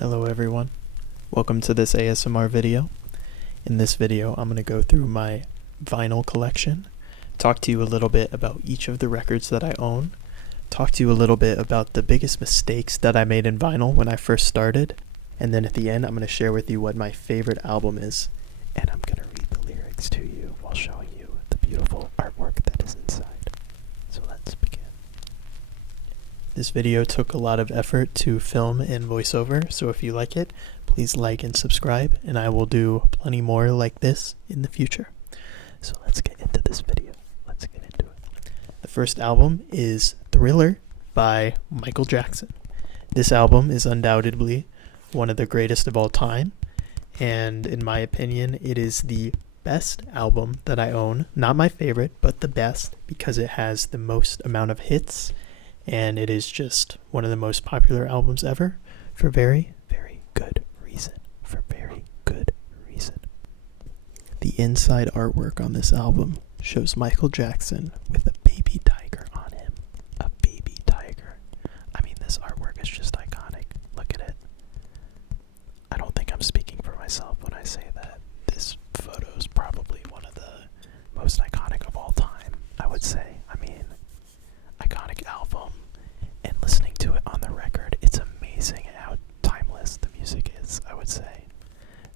Hello everyone, welcome to this ASMR video. In this video I'm going to go through my vinyl collection, talk to you a little bit about each of the records that I own, talk to you a little bit about the biggest mistakes that I made in vinyl when I first started, and then at the end I'm going to share with you what my favorite album is, and I'm going to read the lyrics to you while showing you the beautiful artwork that is inside. So let's begin. This video took a lot of effort to film and voiceover, so if you like it, please like and subscribe, and I will do plenty more like this in the future. So let's get into this video. Let's get into it. The first album is Thriller by Michael Jackson. This album is undoubtedly one of the greatest of all time, and in my opinion, it is the best album that I own. Not my favorite, but the best, because it has the most amount of hits, and it is just one of the most popular albums ever for very, very good reason. The inside artwork on this album shows Michael Jackson with a baby tiger on him. A baby tiger. I mean, this artwork is just iconic. Look at it. I don't think I'm speaking for myself when I say that this photo is probably one of the most iconic of all time, I would say. I mean, iconic album, and listening to it on the record, it's amazing how timeless the music is, I would say.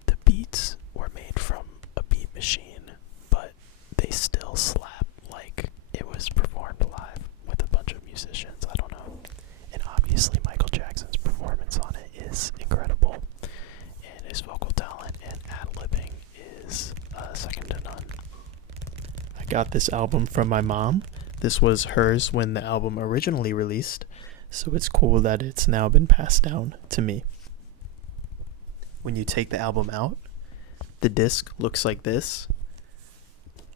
The beats were made from a beat machine, but they still slap like it was performed live with a bunch of musicians. I don't know. And obviously Michael Jackson's performance on it is incredible, and his vocal talent and ad-libbing is second to none. I got this album from my mom. This was hers when the album originally released, so it's cool that it's now been passed down to me. When you take the album out, the disc looks like this.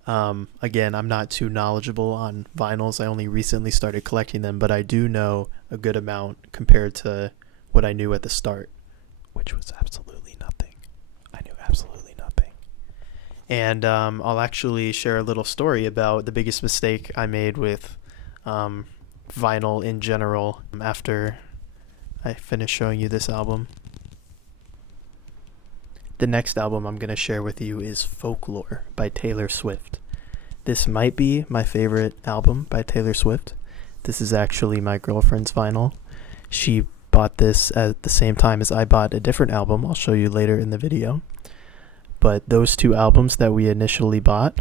Again, I'm not too knowledgeable on vinyls. I only recently started collecting them, but I do know a good amount compared to what I knew at the start, which was absolutely nothing. I knew absolutely nothing. And I'll actually share a little story about the biggest mistake I made with vinyl in general after I finish showing you this album. The next album I'm going to share with you is Folklore by Taylor Swift. This might be my favorite album by Taylor Swift. This is actually my girlfriend's vinyl. She bought this at the same time as I bought a different album. I'll show you later in the video. But those two albums that we initially bought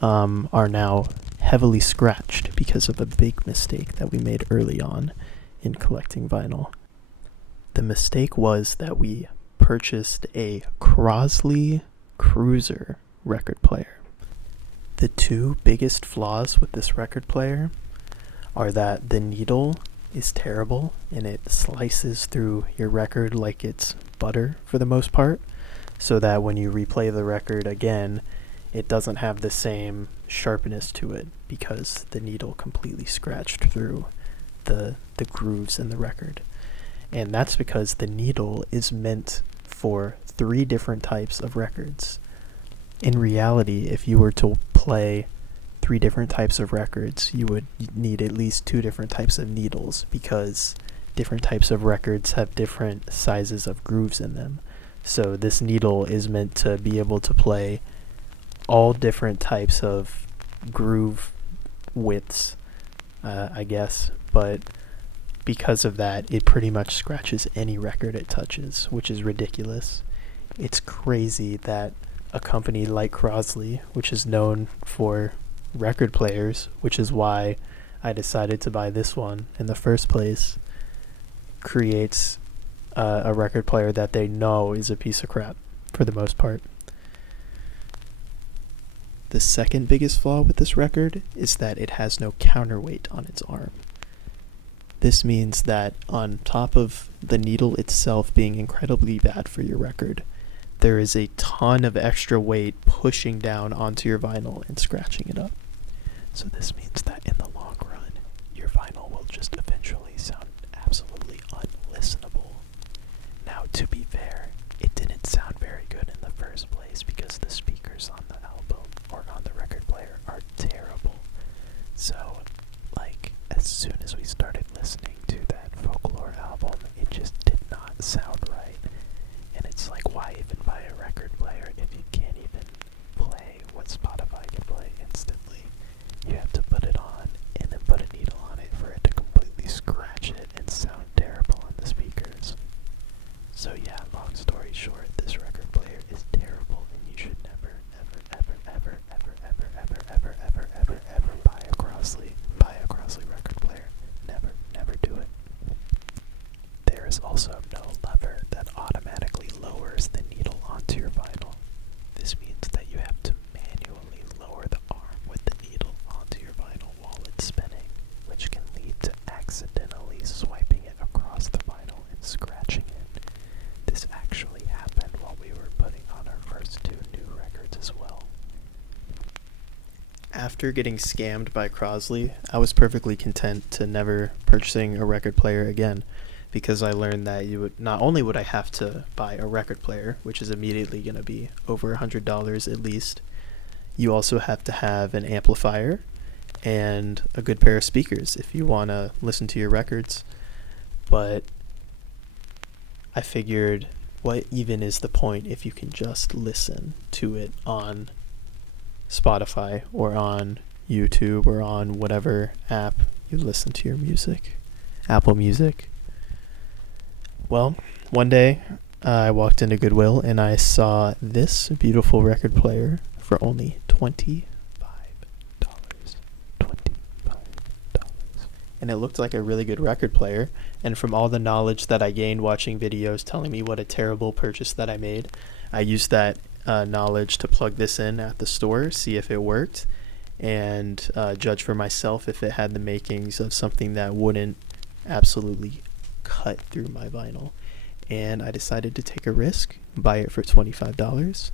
are now heavily scratched because of a big mistake that we made early on in collecting vinyl. The mistake was that we purchased a Crosley Cruiser record player. The two biggest flaws with this record player are that the needle is terrible and it slices through your record like it's butter for the most part, so that when you replay the record again, it doesn't have the same sharpness to it because the needle completely scratched through the grooves in the record. And that's because the needle is meant for 3 different types of records. In reality, if you were to play 3 different types of records, you would need at least 2 different types of needles, because different types of records have different sizes of grooves in them. So this needle is meant to be able to play all different types of groove widths, I guess, but because of that, it pretty much scratches any record it touches, which is ridiculous. It's crazy that a company like Crosley, which is known for record players, which is why I decided to buy this one in the first place, creates a record player that they know is a piece of crap for the most part. The second biggest flaw with this record is that it has no counterweight on its arm. This means that on top of the needle itself being incredibly bad for your record, there is a ton of extra weight pushing down onto your vinyl and scratching it up. So this means that in the long run, your vinyl will just eventually sound absolutely unlistenable. Now, to be fair, it didn't sound very good in the first place because the speakers on the album or on the record player are terrible. So, as soon as we started listening to that Folklore album, it just did not sound right. record player if you can't even play what Spotify can play instantly? You have to put it on and then put a needle on it for it to completely scratch it and sound terrible on the speakers. So yeah, long story short, this record player is terrible and you should never, ever buy a Crossley record player. Never do it. There is also no lever that automatically lowers the needle onto your vinyl. This means that you have to manually lower the arm with the needle onto your vinyl while it's spinning, which can lead to accidentally swiping it across the vinyl and scratching it. This actually happened while we were putting on our first 2 new records as well. After getting scammed by Crossley, I was perfectly content to never purchasing a record player again, because I learned that not only would I have to buy a record player, which is immediately going to be over $100 at least, you also have to have an amplifier and a good pair of speakers if you want to listen to your records. But I figured, what even is the point if you can just listen to it on Spotify or on YouTube or on whatever app you listen to your music, Apple Music. Well, one day I walked into Goodwill and I saw this beautiful record player for only $25. And it looked like a really good record player, and from all the knowledge that I gained watching videos telling me what a terrible purchase that I made, I used that knowledge to plug this in at the store, see if it worked, and judge for myself if it had the makings of something that wouldn't absolutely cut through my vinyl. And I decided to take a risk, buy it for $25.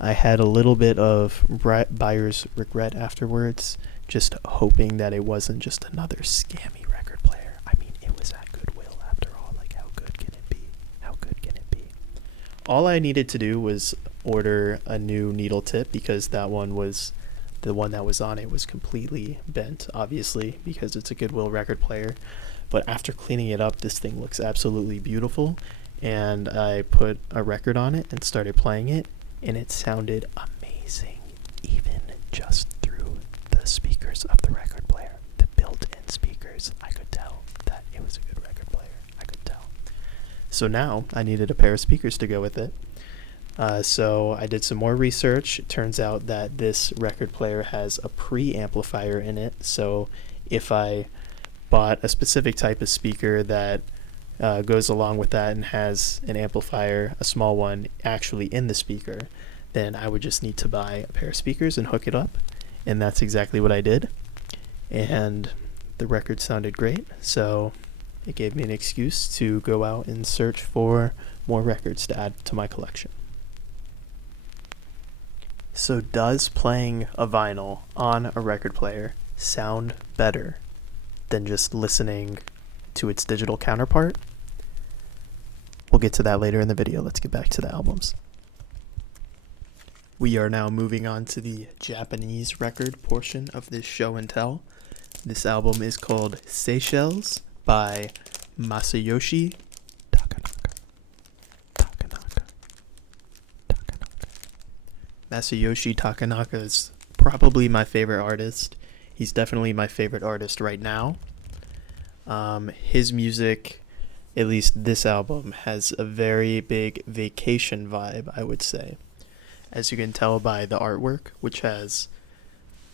I had a little bit of buyer's regret afterwards, just hoping that it wasn't just another scammy record player. I mean, it was at Goodwill after all. Like, how good can it be? How good can it be? All I needed to do was order a new needle tip, because that one was, the one that was on it was completely bent, obviously, because it's a Goodwill record player. But after cleaning it up, this thing looks absolutely beautiful, and I put a record on it and started playing it, and it sounded amazing, even just through the speakers of the record player. The built-in speakers, I could tell that it was a good record player. I could tell. So now I needed a pair of speakers to go with it. So I did some more research. It turns out that this record player has a Prix amplifier in it. So if I bought a specific type of speaker that goes along with that and has an amplifier, a small one, actually in the speaker, then I would just need to buy a pair of speakers and hook it up. And that's exactly what I did. And the record sounded great. So it gave me an excuse to go out and search for more records to add to my collection. So does playing a vinyl on a record player sound better than just listening to its digital counterpart? We'll get to that later in the video. Let's get back to the albums. We are now moving on to the Japanese record portion of this show and tell. This album is called Seychelles by Masayoshi Takanaka. Masayoshi Takanaka is probably my favorite artist. He's definitely my favorite artist right now. His music, at least this album, has a very big vacation vibe, I would say. As you can tell by the artwork, which has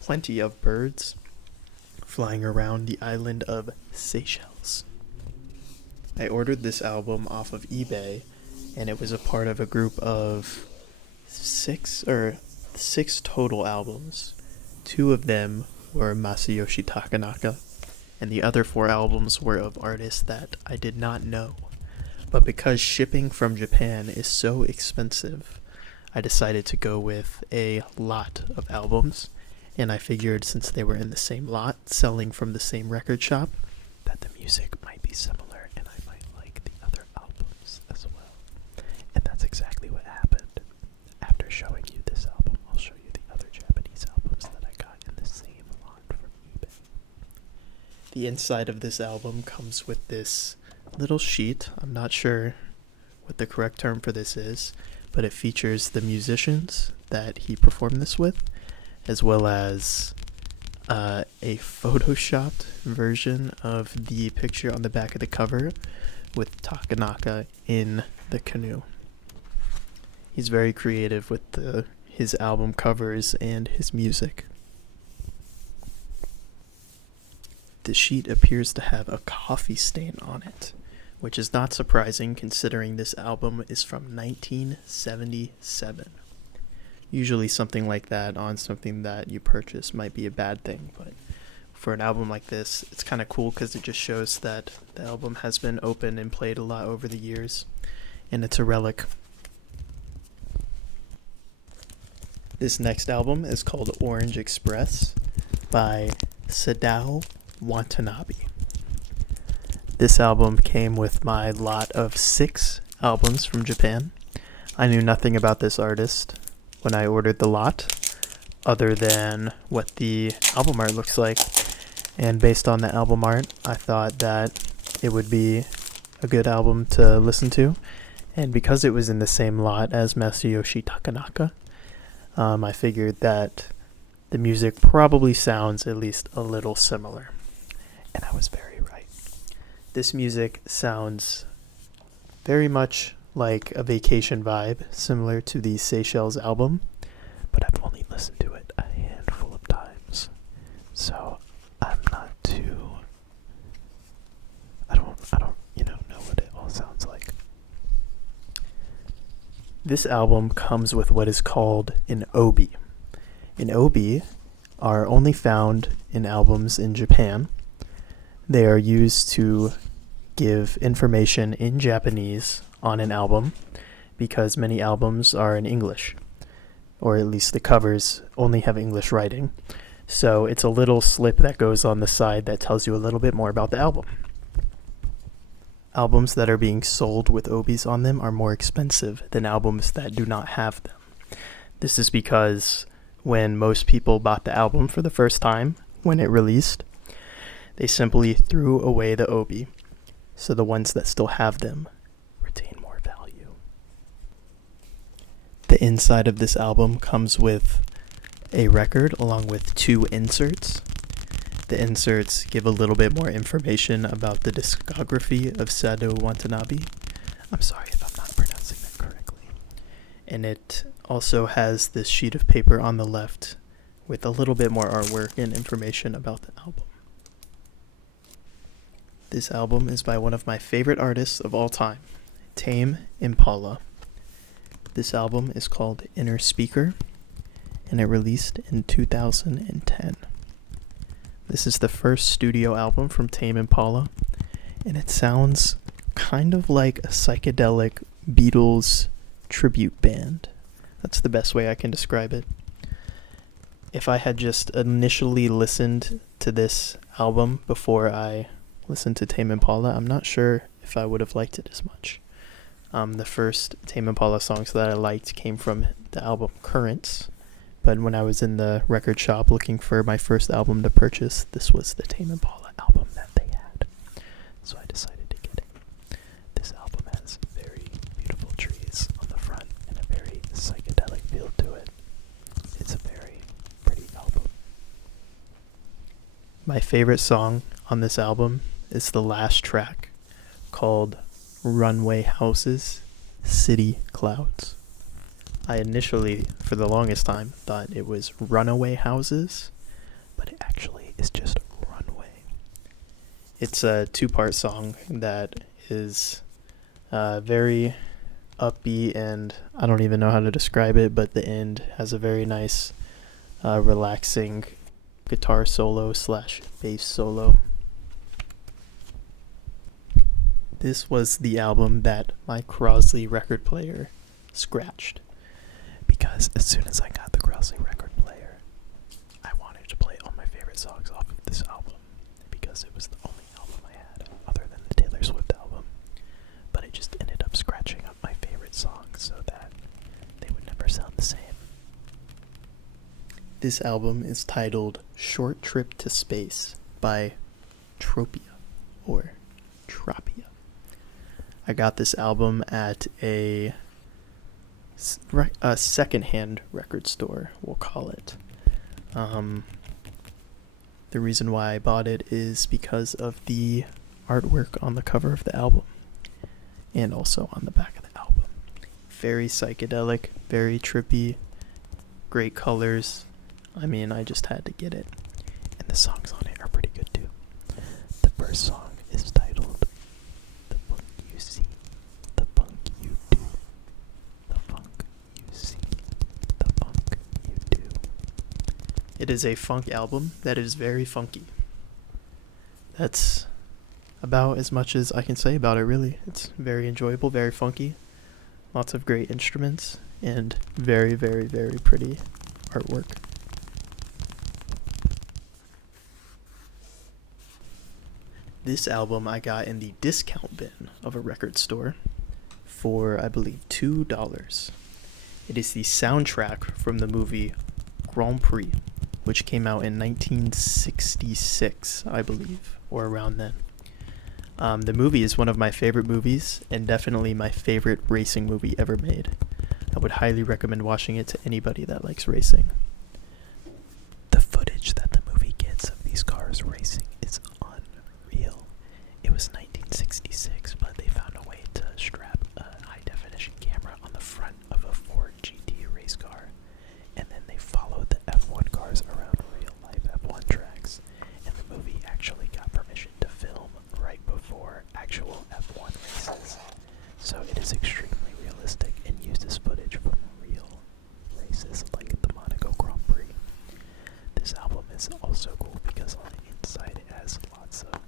plenty of birds flying around the island of Seychelles. I ordered this album off of eBay, and it was a part of a group of six total albums. 2 of them were Masayoshi Takanaka, and the other 4 albums were of artists that I did not know. But because shipping from Japan is so expensive, I decided to go with a lot of albums, and I figured since they were in the same lot, selling from the same record shop, that the music might be similar and I might like the other albums as well. And that's exactly what happened. After showing you this album, I'll show you the other Japanese albums that I got in the same lot from eBay. The inside of this album comes with this little sheet. I'm not sure what the correct term for this is, but it features the musicians that he performed this with, as well as a photoshopped version of the picture on the back of the cover with Takanaka in the canoe. He's very creative with his album covers and his music. The sheet appears to have a coffee stain on it, which is not surprising considering this album is from 1977. Usually something like that on something that you purchase might be a bad thing, but for an album like this, it's kind of cool because it just shows that the album has been opened and played a lot over the years, and it's a relic. This next album is called Orange Express by Sadao Watanabe. This album came with my lot of 6 albums from Japan. I knew nothing about this artist when I ordered the lot, other than what the album art looks like. And based on the album art, I thought that it would be a good album to listen to. And because it was in the same lot as Masayoshi Takanaka, I figured that the music probably sounds at least a little similar. And I was very right. This music sounds very much like a vacation vibe, similar to the Seychelles album, but I've only listened to it a handful of times, so I'm not too, I don't know what it all sounds like. This album comes with what is called an obi. An obi are only found in albums in Japan. They are used to give information in Japanese on an album because many albums are in English, or at least the covers only have English writing. So it's a little slip that goes on the side that tells you a little bit more about the album. Albums that are being sold with obis on them are more expensive than albums that do not have them. This is because when most people bought the album for the first time when it released, they simply threw away the obi, so the ones that still have them retain more value. The inside of this album comes with a record along with 2 inserts. The inserts give a little bit more information about the discography of Sadao Watanabe. I'm sorry if I'm not pronouncing that correctly. And it also has this sheet of paper on the left with a little bit more artwork and information about the album. This album is by one of my favorite artists of all time, Tame Impala. This album is called Innserspeaker, and it released in 2010. This is the first studio album from Tame Impala, and it sounds kind of like a psychedelic Beatles tribute band. That's the best way I can describe it. If I had just initially listened to this album before I listened to Tame Impala, I'm not sure if I would have liked it as much. The first Tame Impala songs that I liked came from the album Currents, but when I was in the record shop looking for my first album to purchase, this was the Tame Impala album that they had. So I decided to get it. This album has very beautiful trees on the front and a very psychedelic feel to it. It's a very pretty album. My favorite song on this album is the last track, called Runway Houses, City Clouds. I initially, for the longest time, thought it was Runaway Houses, but it actually is just Runway. It's a 2-part song that is very upbeat, and I don't even know how to describe it, but the end has a very nice, relaxing guitar solo / bass solo. This was the album that my Crosley record player scratched, because as soon as I got the Crosley record player, I wanted to play all my favorite songs off of this album, because it was the only album I had other than the Taylor Swift album, but it just ended up scratching up my favorite songs so that they would never sound the same. This album is titled Short Trip to Space by Tropea, or Tropea. I got this album at a a secondhand record store, we'll call it. The reason why I bought it is because of the artwork on the cover of the album and also on the back of the album. Very psychedelic, very trippy, great colors. I mean, I just had to get it. And the songs on it are pretty good too. The first song is titled The Funk You See, The Funk You Do. The Funk You See, The Funk You Do. It is a funk album that is very funky. That's about as much as I can say about it, really. It's very enjoyable, very funky. Lots of great instruments and very, very, very pretty artwork. This album I got in the discount bin of a record store for, I believe, $2. It is the soundtrack from the movie Grand Prix, which came out in 1966, I believe, or around then. The movie is one of my favorite movies and definitely my favorite racing movie ever made. I would highly recommend watching it to anybody that likes racing. The footage that the movie gets of these cars racing is unreal. It was 1966, but they found a way to strap a high-definition camera on the front of a Ford GT race car, and then they followed the F1 cars around real-life F1 tracks, and the movie actually got permission to film right before actual F1 races. So it is extremely realistic and uses footage from real races like the Monaco Grand Prix. This album is also cool because on the inside it has lots of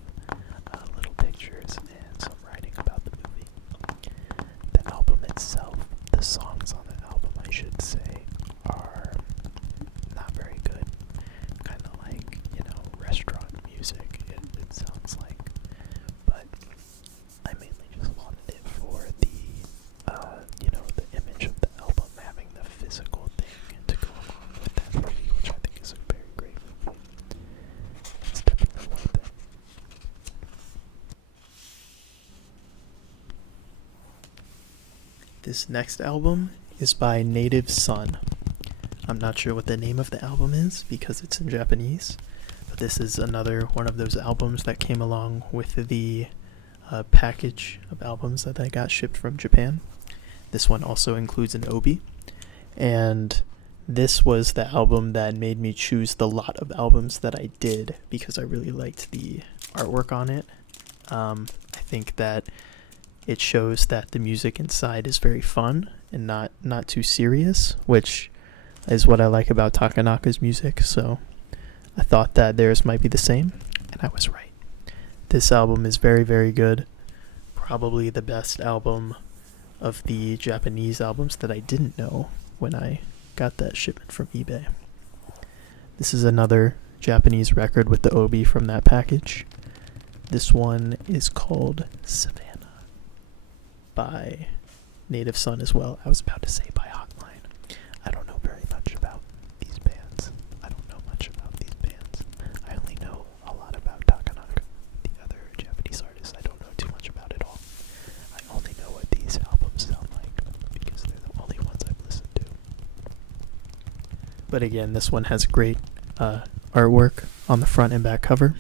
little pictures and some writing about the movie. The album itself, the songs on the album I should say, are not very good. Kind of like, restaurant music, it sounds like. But I mainly just wanted it for the, the image of the album having the physical thing to go along with that movie, which I think is a very great movie. It's definitely worth it. This next album is by Native Son. I'm not sure what the name of the album is because it's in Japanese, but this is another one of those albums that came along with the package of albums that I got shipped from Japan. This one also includes an obi, and this was the album that made me choose the lot of albums that I did because I really liked the artwork on it. I think that it shows that the music inside is very fun and not too serious, which is what I like about Takanaka's music, so I thought that theirs might be the same, and I was right. This album is very, very good. Probably the best album of the Japanese albums that I didn't know when I got that shipment from eBay. This is another Japanese record with the obi from that package. This one is called Savanna by Native Son as well. I was about to say by Hotline. I don't know very much about these bands. I don't know much about these bands. I only know a lot about Takanaka, the other Japanese artist. I don't know too much about it all. I only know what these albums sound like because they're the only ones I've listened to. But again, this one has great artwork on the front and back cover,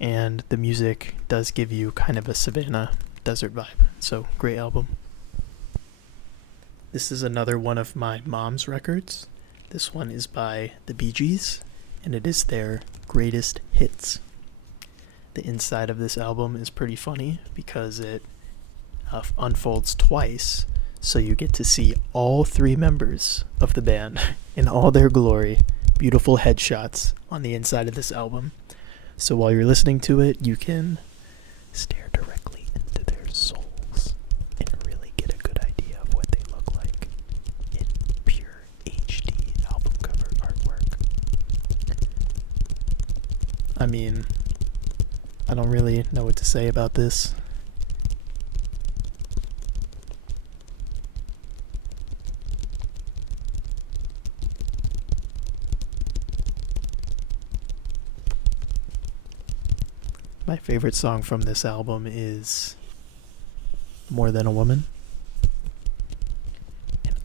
and the music does give you kind of a Savannah desert vibe. So great album. This is another one of my mom's records. This one is by the Bee Gees, and it is their greatest hits. The inside of this album is pretty funny because it unfolds twice, so you get to see all three members of the band in all their glory. Beautiful headshots on the inside of this album. So while you're listening to it, you can stare directly into their souls and really get a good idea of what they look like in pure HD album cover artwork. I mean, I don't really know what to say about this. My favorite song from this album is More Than a Woman. And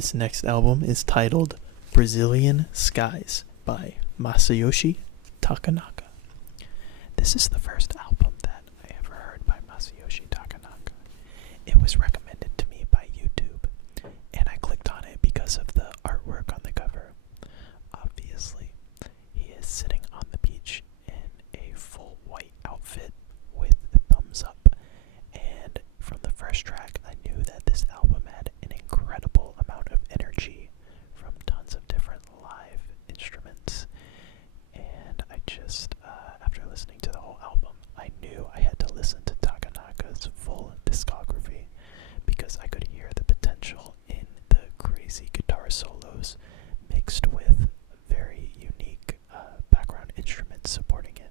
This next album is titled Brazilian Skies by Masayoshi Takanaka. This is the first album that I ever heard by Masayoshi Takanaka. It was recommended to me by YouTube, and I clicked on it because of the artwork on the cover. Obviously, he is sitting on the beach in a full white outfit with a thumbs up, and from the first track, I knew that this album had an incredible amount of energy from tons of different live instruments, and I just, after listening to the whole album, I knew I had to listen to Takanaka's full discography because I could hear the potential in the crazy guitar solos mixed with very unique background instruments supporting it.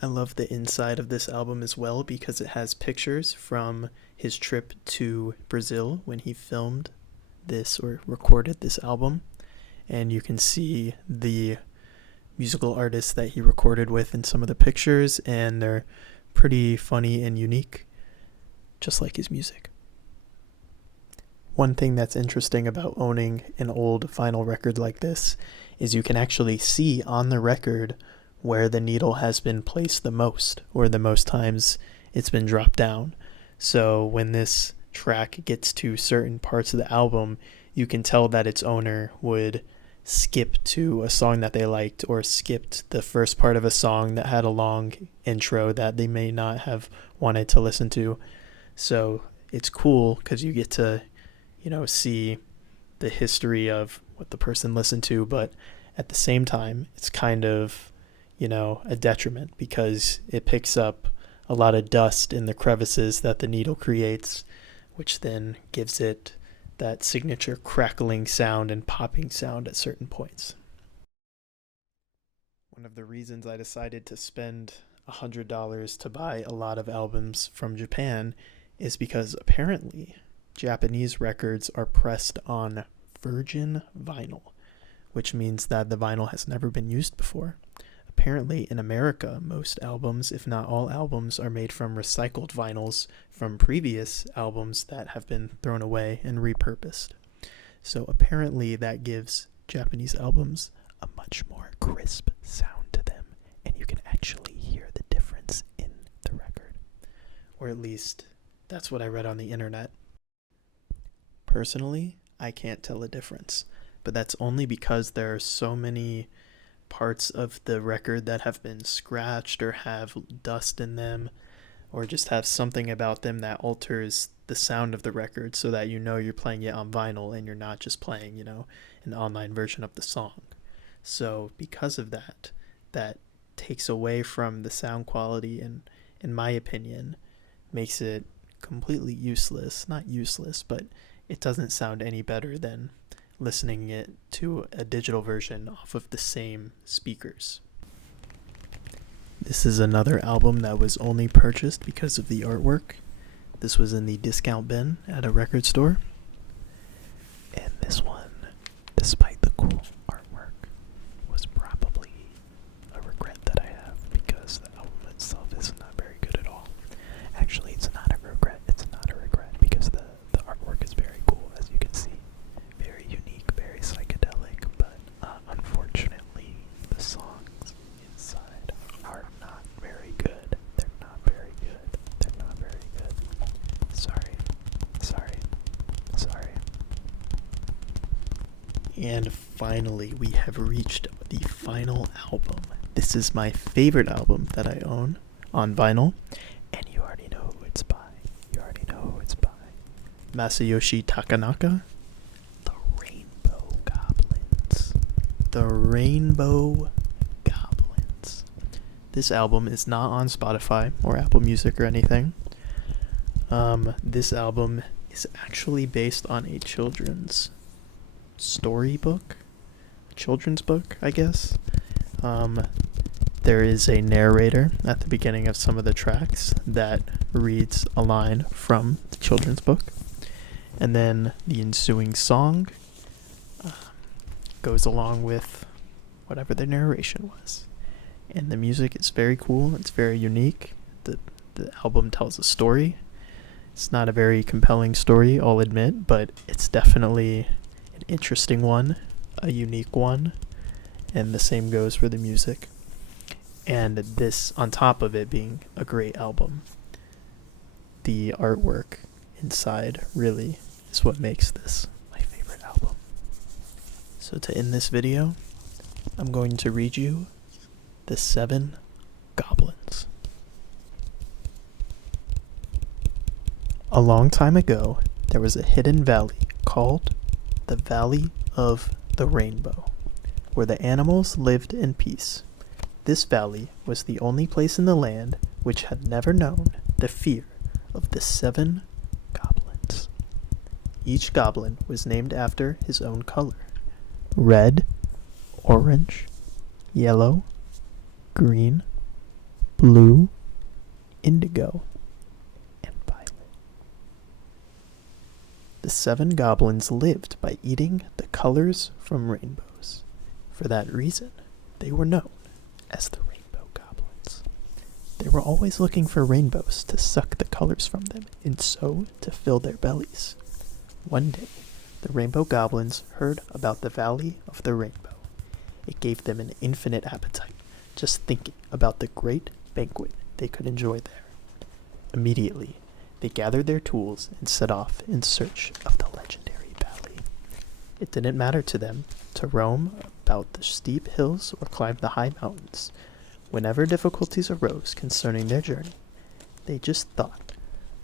I love the inside of this album as well because it has pictures from his trip to Brazil when he filmed this or recorded this album, and you can see the musical artists that he recorded with in some of the pictures, and they're pretty funny and unique, just like his music. One thing that's interesting about owning an old vinyl record like this is you can actually see on the record where the needle has been placed the most, or the most times it's been dropped down. So when this track gets to certain parts of the album, you can tell that its owner would skip to a song that they liked, or skipped the first part of a song that had a long intro that they may not have wanted to listen to. So it's cool because you get to, see the history of what the person listened to, but at the same time, it's kind of, a detriment because it picks up a lot of dust in the crevices that the needle creates, which then gives it that signature crackling sound and popping sound at certain points. One of the reasons I decided to spend $100 to buy a lot of albums from Japan is because apparently Japanese records are pressed on virgin vinyl, which means that the vinyl has never been used before. Apparently in America, most albums, if not all albums, are made from recycled vinyls from previous albums that have been thrown away and repurposed. So apparently that gives Japanese albums a much more crisp sound to them, and you can actually hear the difference in the record. Or at least that's what I read on the internet. Personally, I can't tell a difference, but that's only because there are so many parts of the record that have been scratched or have dust in them, or just have something about them that alters the sound of the record so that you're playing it on vinyl and you're not just playing, an online version of the song. So because of that, that takes away from the sound quality and, in my opinion, makes it completely useless. Not useless, but it doesn't sound any better than listening it to a digital version off of the same speakers. This is another album that was only purchased because of the artwork. This was in the discount bin at a record store. And this one, despite the cool artwork, was probably a regret that I have because the album itself is not very good at all. Actually, it's not a regret because the artwork is very cool, as you can see. Very unique, very psychedelic, but unfortunately, the songs inside are not very good. They're not very good. Sorry. And finally, we have reached the final album. This is my favorite album that I own on vinyl, and you already know who it's by. Masayoshi Takanaka, The Rainbow Goblins. This album is not on Spotify or Apple Music or anything. This album is actually based on a children's book, I guess. There is a narrator at the beginning of some of the tracks that reads a line from the children's book, and then the ensuing song goes along with whatever the narration was. And the music is very cool. It's very unique. The album tells a story. It's not a very compelling story, I'll admit, but it's definitely an interesting one, a unique one, and the same goes for the music. And this, on top of it being a great album, the artwork inside really is what makes this my favorite album. So to end this video, I'm going to read you the Seven Goblins. A long time ago, there was a hidden valley called the Valley of the Rainbow, where the animals lived in peace. This valley was the only place in the land which had never known the fear of the Seven Goblins. Each goblin was named after his own color: red, orange, yellow, green, blue, indigo, and violet. The Seven Goblins lived by eating the colors from rainbows. For that reason, they were known as the Rainbow Goblins. They were always looking for rainbows to suck the colors from them and so to fill their bellies. One day, the Rainbow Goblins heard about the Valley of the Rainbow. It gave them an infinite appetite, just thinking about the great banquet they could enjoy there. Immediately, they gathered their tools and set off in search of the legendary valley. It didn't matter to them to roam about the steep hills or climb the high mountains. Whenever difficulties arose concerning their journey, they just thought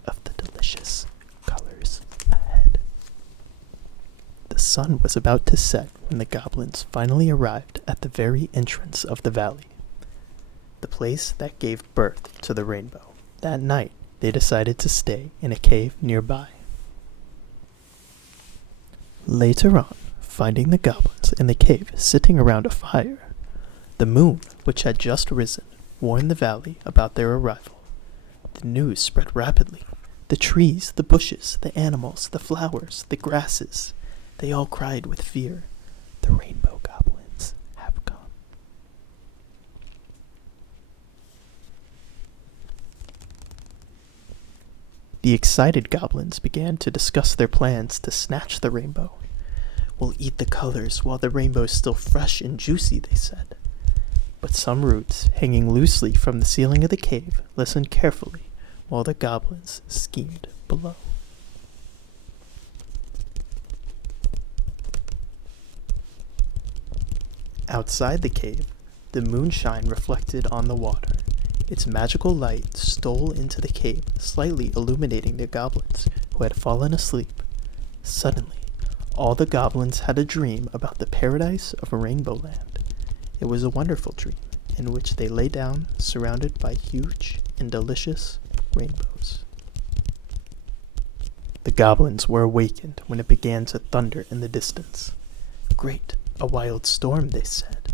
of the delicious colors ahead. The sun was about to set when the goblins finally arrived at the very entrance of the valley, the place that gave birth to the rainbow. That night, they decided to stay in a cave nearby. Later on, finding the goblins in the cave sitting around a fire, the moon, which had just risen, warned the valley about their arrival. The news spread rapidly. The trees, the bushes, the animals, the flowers, the grasses, they all cried with fear, "The Rainbow Goblins have come." The excited goblins began to discuss their plans to snatch the rainbow. "We'll eat the colors while the rainbow's still fresh and juicy," they said. But some roots, hanging loosely from the ceiling of the cave, listened carefully while the goblins schemed below. Outside the cave, the moonshine reflected on the water. Its magical light stole into the cave, slightly illuminating the goblins who had fallen asleep. Suddenly, all the goblins had a dream about the paradise of Rainbow Land. It was a wonderful dream in which they lay down surrounded by huge and delicious rainbows. The goblins were awakened when it began to thunder in the distance. "Great, a wild storm," they said.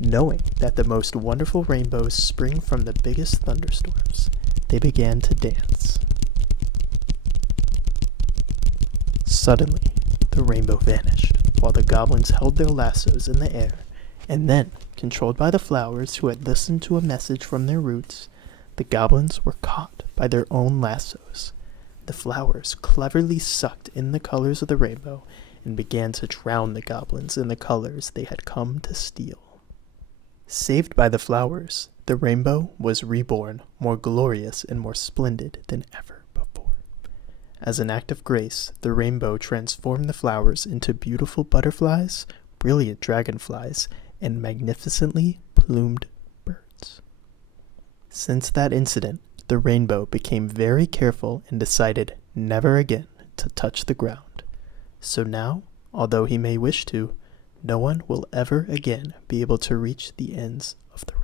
Knowing that the most wonderful rainbows spring from the biggest thunderstorms, they began to dance. Suddenly, the rainbow vanished, while the goblins held their lassos in the air, and then, controlled by the flowers who had listened to a message from their roots, the goblins were caught by their own lassos. The flowers cleverly sucked in the colors of the rainbow and began to drown the goblins in the colors they had come to steal. Saved by the flowers, the rainbow was reborn, more glorious and more splendid than ever before. As an act of grace, the rainbow transformed the flowers into beautiful butterflies, brilliant dragonflies, and magnificently plumed birds. Since that incident, the rainbow became very careful and decided never again to touch the ground. So now, although he may wish to, no one will ever again be able to reach the ends of the